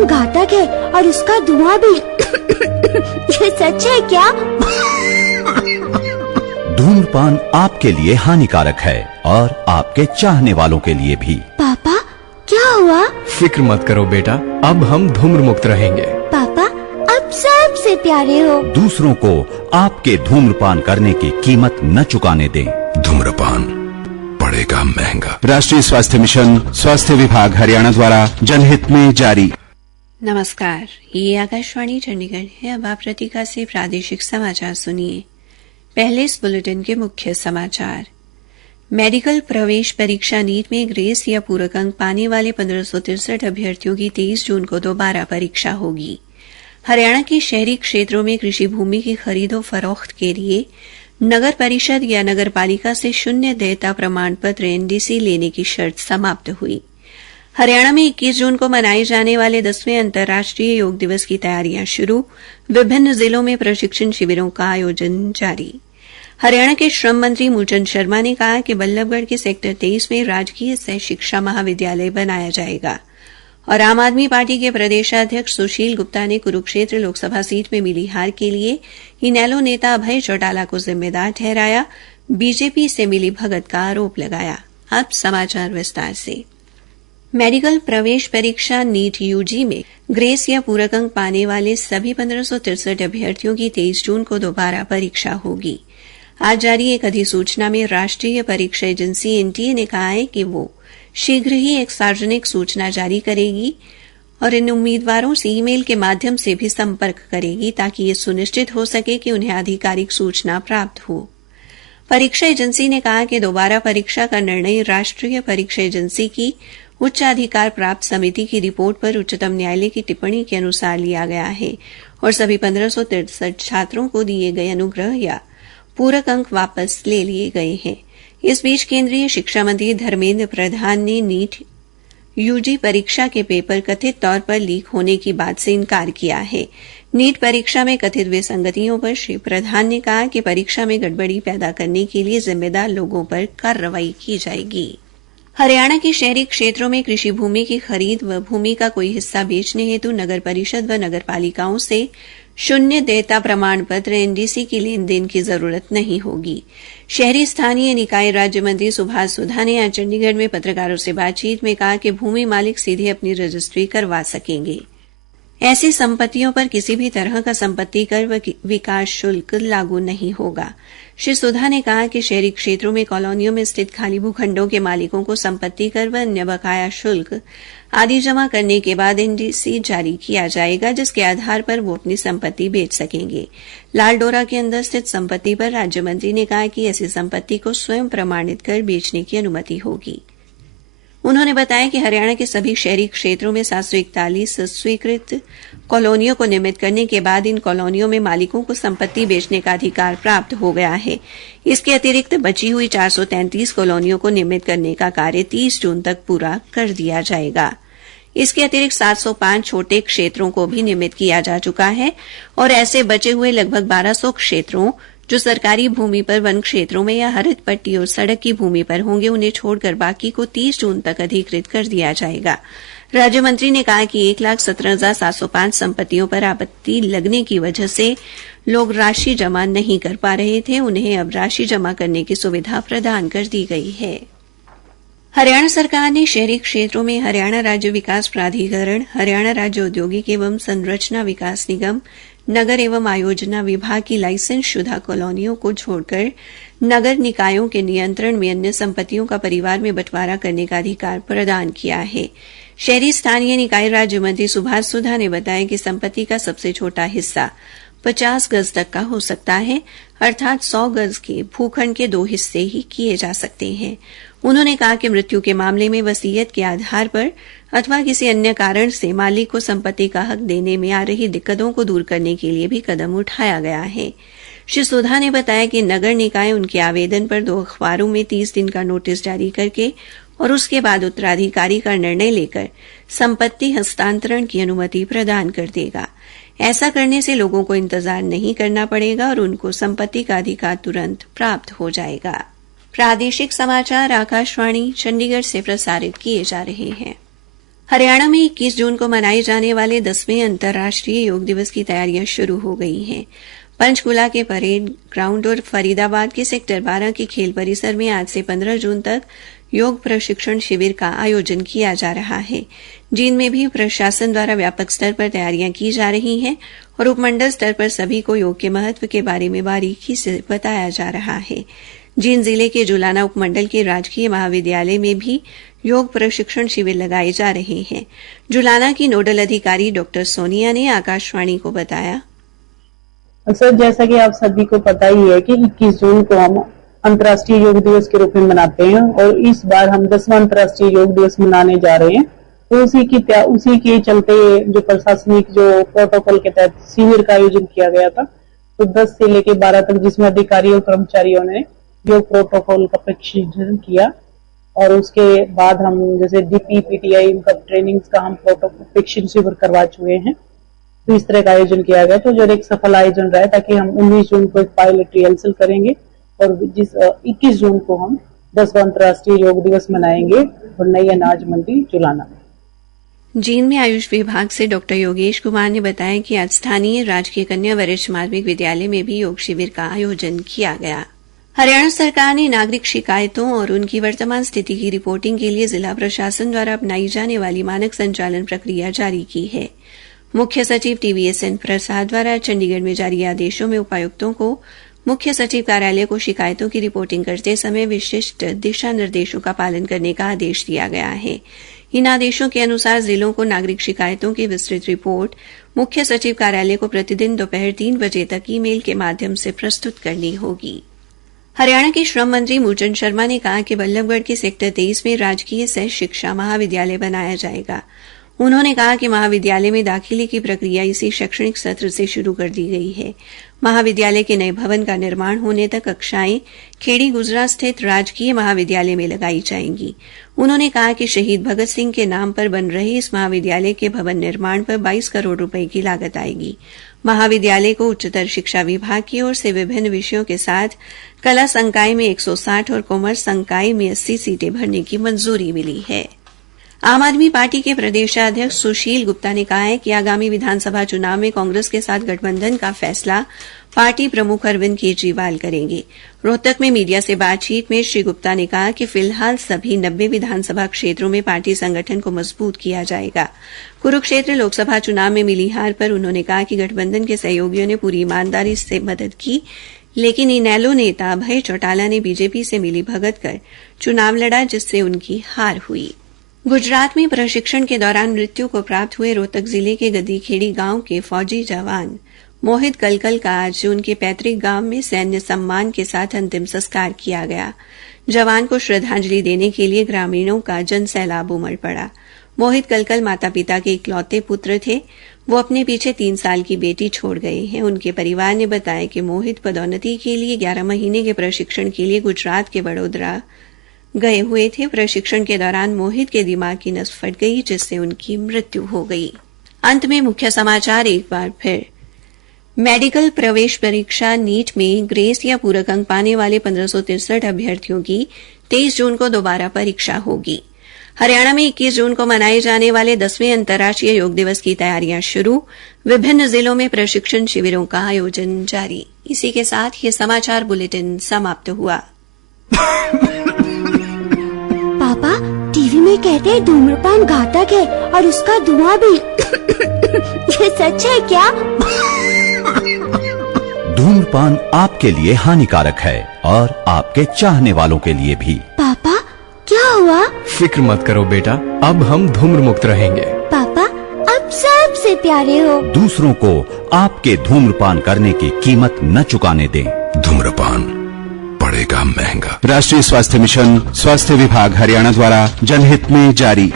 धूम्रपान घातक है और उसका धुआं भी। ये सच है क्या? धूम्रपान आपके लिए हानिकारक है और आपके चाहने वालों के लिए भी। पापा क्या हुआ? फिक्र मत करो बेटा, अब हम धूम्र मुक्त रहेंगे। पापा अब सबसे प्यारे हो। दूसरों को आपके धूम्रपान करने की कीमत न चुकाने दें। धूम्रपान पड़ेगा महंगा। राष्ट्रीय स्वास्थ्य मिशन, स्वास्थ्य विभाग हरियाणा द्वारा जनहित में जारी। नमस्कार, ये आकाशवाणी चंडीगढ़ है। अब आप प्रतिका से प्रादेशिक समाचार सुनिए। पहले इस बुलेटिन के मुख्य समाचार। मेडिकल प्रवेश परीक्षा नीट में ग्रेस या पूरक अंक पाने वाले 1563 अभ्यर्थियों की 23 जून को दोबारा परीक्षा होगी। हरियाणा के शहरी क्षेत्रों में कृषि भूमि की खरीदो फरोख्त के लिए नगर परिषद या नगर पालिका से शून्य देयता प्रमाण पत्र एनडीसी लेने की शर्त समाप्त हुई। हरियाणा में 21 जून को मनाए जाने वाले 10वें अंतर्राष्ट्रीय योग दिवस की तैयारियां शुरू। विभिन्न जिलों में प्रशिक्षण शिविरों का आयोजन जारी। हरियाणा के श्रम मंत्री मूलचंद शर्मा ने कहा कि बल्लभगढ़ के सेक्टर 23 में राजकीय सह शिक्षा महाविद्यालय बनाया जाएगा। और आम आदमी पार्टी के प्रदेशाध्यक्ष सुशील गुप्ता ने कुरुक्षेत्र लोकसभा सीट में मिली हार के लिए इनेलो नेता अभय चौटाला को जिम्मेदार ठहराया। बीजेपी से मिली भगत का आरोप लगाया। अब समाचार विस्तार से। मेडिकल प्रवेश परीक्षा नीट यूजी में ग्रेस या पूरक अंक पाने वाले सभी 1563 अभ्यर्थियों की 23 जून को दोबारा परीक्षा होगी। आज जारी एक अधिसूचना में राष्ट्रीय परीक्षा एजेंसी एनटीए ने कहा है कि वो शीघ्र ही एक सार्वजनिक सूचना जारी करेगी और इन उम्मीदवारों से ईमेल के माध्यम से भी संपर्क करेगी ताकि ये सुनिश्चित हो सके कि उन्हें आधिकारिक सूचना प्राप्त हो। परीक्षा एजेंसी ने कहा कि दोबारा परीक्षा का निर्णय राष्ट्रीय परीक्षा एजेंसी की उच्चाधिकार प्राप्त समिति की रिपोर्ट पर उच्चतम न्यायालय की टिप्पणी के अनुसार लिया गया है और सभी 1563 छात्रों को दिए गए अनुग्रह या पूरक अंक वापस ले लिए गए हैं। इस बीच केंद्रीय शिक्षा मंत्री धर्मेंद्र प्रधान ने नीट यूजी परीक्षा के पेपर कथित तौर पर लीक होने की बात से इनकार किया है। नीट परीक्षा में कथित विसंगतियों पर श्री प्रधान ने कहा कि परीक्षा में गड़बड़ी पैदा करने के लिए जिम्मेदार लोगों पर कार्रवाई की जाएगी। हरियाणा के शहरी क्षेत्रों में कृषि भूमि की खरीद व भूमि का कोई हिस्सा बेचने हेतु नगर परिषद व नगर पालिकाओं से शून्य देयता प्रमाण पत्र एनडीसी की लेन देन की जरूरत नहीं होगी। शहरी स्थानीय निकाय राज्य मंत्री सुभाष सुधा ने आज चंडीगढ़ में पत्रकारों से बातचीत में कहा कि भूमि मालिक सीधे अपनी रजिस्ट्री करवा सकेंगे। ऐसी संपत्तियों पर किसी भी तरह का संपत्ति कर व विकास शुल्क लागू नहीं होगा। श्री सुधा ने कहा कि शहरी क्षेत्रों में कॉलोनियों में स्थित खाली भूखंडों के मालिकों को संपत्ति कर व अन्य बकाया शुल्क आदि जमा करने के बाद एनडीसी जारी किया जाएगा, जिसके आधार पर वो अपनी संपत्ति बेच सकेंगे। लालडोरा के अंदर स्थित संपत्ति पर राज्य मंत्री ने कहा कि ऐसी संपत्ति को स्वयं प्रमाणित कर बेचने की अनुमति होगी। उन्होंने बताया कि हरियाणा के सभी शहरी क्षेत्रों में 741 स्वीकृत कॉलोनियों को निर्मित करने के बाद इन कॉलोनियों में मालिकों को संपत्ति बेचने का अधिकार प्राप्त हो गया है। इसके अतिरिक्त बची हुई 433 कॉलोनियों को निर्मित करने का कार्य 30 जून तक पूरा कर दिया जाएगा। इसके अतिरिक्त 705 छोटे क्षेत्रों को भी निर्मित किया जा चुका है और ऐसे बचे हुए लगभग 1200 क्षेत्रों जो सरकारी भूमि पर वन क्षेत्रों में या हरित पट्टी और सड़क की भूमि पर होंगे, उन्हें छोड़कर बाकी को 30 जून तक अधिकृत कर दिया जाएगा। राज्य मंत्री ने कहा कि 1,17,705 संपत्तियों पर आपत्ति लगने की वजह से लोग राशि जमा नहीं कर पा रहे थे, उन्हें अब राशि जमा करने की सुविधा प्रदान कर दी गई है। हरियाणा सरकार ने शहरी क्षेत्रों में हरियाणा राज्य विकास प्राधिकरण, हरियाणा राज्य औद्योगिक एवं संरचना विकास निगम, नगर एवं आयोजना विभाग की लाइसेंस शुदा कॉलोनियों को छोड़कर नगर निकायों के नियंत्रण में अन्य संपत्तियों का परिवार में बंटवारा करने का अधिकार प्रदान किया है। शहरी स्थानीय निकाय राज्य मंत्री सुभाष सुधा ने बताया कि संपत्ति का सबसे छोटा हिस्सा 50 गज तक का हो सकता है, अर्थात 100 गज के भूखंड के 2 हिस्से ही किए जा सकते हैं। उन्होंने कहा कि मृत्यु के मामले में वसीयत के आधार पर अथवा किसी अन्य कारण से मालिक को संपत्ति का हक देने में आ रही दिक्कतों को दूर करने के लिए भी कदम उठाया गया है। श्री सुधा ने बताया कि नगर निकाय उनके आवेदन पर 2 अखबारों में 30 दिन का नोटिस जारी करके और उसके बाद उत्तराधिकारी का निर्णय लेकर संपत्ति हस्तांतरण की अनुमति प्रदान कर देगा। ऐसा करने से लोगों को इंतजार नहीं करना पड़ेगा और उनको संपत्ति का अधिकार तुरंत प्राप्त हो जाएगा। प्रादेशिक समाचार आकाशवाणी चंडीगढ़ से प्रसारित किए जा रहे हैं। हरियाणा में 21 जून को मनाए जाने वाले 10वें अंतर्राष्ट्रीय योग दिवस की तैयारियां शुरू हो गई हैं। पंचकुला के परेड ग्राउंड और फरीदाबाद के सेक्टर 12 के खेल परिसर में आज से 15 जून तक योग प्रशिक्षण शिविर का आयोजन किया जा रहा है, जिनमें भी प्रशासन द्वारा व्यापक स्तर पर तैयारियां की जा रही हैं और उपमंडल स्तर पर सभी को योग के महत्व के बारे में बारीकी से बताया जा रहा है। जींद जिले के जुलाना उपमंडल के राजकीय महाविद्यालय में भी योग प्रशिक्षण शिविर लगाए जा रहे हैं। जुलाना की नोडल अधिकारी डॉक्टर सोनिया ने आकाशवाणी को बताया, सर, जैसा कि आप सभी को पता ही है कि 21 जून को हम अंतर्राष्ट्रीय योग दिवस के रूप में मनाते हैं और इस बार हम 10वां अंतर्राष्ट्रीय योग दिवस मनाने जा रहे हैं। तो उसी के चलते जो प्रशासनिक जो प्रोटोकॉल के तहत शिविर का आयोजन किया गया था, तो 10 से लेकर 12 तक, जिसमें अधिकारियों और कर्मचारियों ने योग प्रोटोकॉल का प्रशिक्षण किया और उसके बाद हम जैसे डीपी पीटीआई इनका ट्रेनिंग का हम प्रशिक्षण शिविर करवा चुके हैं। तो इस तरह का आयोजन किया गया, तो जो एक सफल आयोजन रहा, ताकि हम 19 जून को एक पायलट रिहर्सल करेंगे और 21 जून को हम 10वां अंतर्राष्ट्रीय योग दिवस मनाएंगे और नई अनाज मंडी जुलाना में। जींद में आयुष विभाग से डॉक्टर योगेश कुमार ने बताया कि आज स्थानीय राजकीय कन्या वरिष्ठ माध्यमिक विद्यालय में भी योग शिविर का आयोजन किया गया। हरियाणा सरकार ने नागरिक शिकायतों और उनकी वर्तमान स्थिति की रिपोर्टिंग के लिए जिला प्रशासन द्वारा अपनाई जाने वाली मानक संचालन प्रक्रिया जारी की है। मुख्य सचिव TVSN प्रसाद द्वारा चंडीगढ़ में जारी आदेशों में उपायुक्तों को मुख्य सचिव कार्यालय को शिकायतों की रिपोर्टिंग करते समय विशिष्ट दिशा निर्देशों का पालन करने का आदेश दिया गया है। इन आदेशों के अनुसार जिलों को नागरिक शिकायतों की विस्तृत रिपोर्ट मुख्य सचिव कार्यालय को प्रतिदिन दोपहर 3 बजे तक ईमेल के माध्यम से प्रस्तुत करनी होगी। हरियाणा के श्रम मंत्री मूलचंद शर्मा ने कहा कि बल्लभगढ़ के सेक्टर 23 में राजकीय सह शिक्षा महाविद्यालय बनाया जाएगा। उन्होंने कहा कि महाविद्यालय में दाखिले की प्रक्रिया इसी शैक्षणिक सत्र से शुरू कर दी गई है। महाविद्यालय के नए भवन का निर्माण होने तक कक्षाएं खेड़ी गुजरा स्थित राजकीय महाविद्यालय में लगाई जाएंगी। उन्होंने कहा कि शहीद भगत सिंह के नाम पर बन रहे इस महाविद्यालय के भवन निर्माण पर 22 करोड़ रुपए की लागत आएगी। महाविद्यालय को उच्चतर शिक्षा विभाग की ओर से विभिन्न विषयों के साथ कला संकाय में 160 और कॉमर्स संकाय में 80 सीटें भरने की मंजूरी मिली है। आम आदमी पार्टी के प्रदेशाध्यक्ष सुशील गुप्ता ने कहा है कि आगामी विधानसभा चुनाव में कांग्रेस के साथ गठबंधन का फैसला पार्टी प्रमुख अरविंद केजरीवाल करेंगे। रोहतक में मीडिया से बातचीत में श्री गुप्ता ने कहा कि फिलहाल सभी 90 विधानसभा क्षेत्रों में पार्टी संगठन को मजबूत किया जाएगा। कुरुक्षेत्र लोकसभा चुनाव में मिली हार पर उन्होंने कहा कि गठबंधन के सहयोगियों ने पूरी ईमानदारी से मदद की, लेकिन इनेलो नेता अभय चौटाला ने बीजेपी से मिली भगत कर चुनाव लड़ा, जिससे उनकी हार हुई। गुजरात में प्रशिक्षण के दौरान मृत्यु को प्राप्त हुए रोहतक जिले के गद्दीखेड़ी गांव के फौजी जवान मोहित कलकल का आज उनके पैतृक गांव में सैन्य सम्मान के साथ अंतिम संस्कार किया गया। जवान को श्रद्धांजलि देने के लिए ग्रामीणों का जनसैलाब उमड़ पड़ा। मोहित कलकल माता पिता के इकलौते पुत्र थे। वो अपने पीछे 3 साल की बेटी छोड़ गए हैं। उनके परिवार ने बताया कि मोहित पदोन्नति के लिए 11 महीने के प्रशिक्षण के लिए गुजरात के वडोदरा गए हुए थे। प्रशिक्षण के दौरान मोहित के दिमाग की नस फट गई, जिससे उनकी मृत्यु हो गई। अंत में मुख्य समाचार एक बार फिर। मेडिकल प्रवेश परीक्षा नीट में ग्रेस या पूरक अंक पाने वाले 1563 अभ्यर्थियों की 23 जून को दोबारा परीक्षा होगी। हरियाणा में 21 जून को मनाए जाने वाले 10वें अंतर्राष्ट्रीय योग दिवस की तैयारियां शुरू। विभिन्न जिलों में प्रशिक्षण शिविरों का आयोजन जारी। इसी के साथ ये समाचार बुलेटिन समाप्त हुआ। पापा, टीवी में कहते हैं धूम्रपान घातक है और उसका धुआं भी। ये सच है क्या? धूम्रपान आपके लिए हानिकारक है और आपके चाहने वालों के लिए भी। पापा, क्या हुआ? फिक्र मत करो बेटा, अब हम धूम्र मुक्त रहेंगे। पापा, अब सबसे प्यारे हो। दूसरों को आपके धूम्रपान करने की कीमत न चुकाने दें। धूम्रपान पड़ेगा महंगा। राष्ट्रीय स्वास्थ्य मिशन, स्वास्थ्य विभाग हरियाणा द्वारा जनहित में जारी।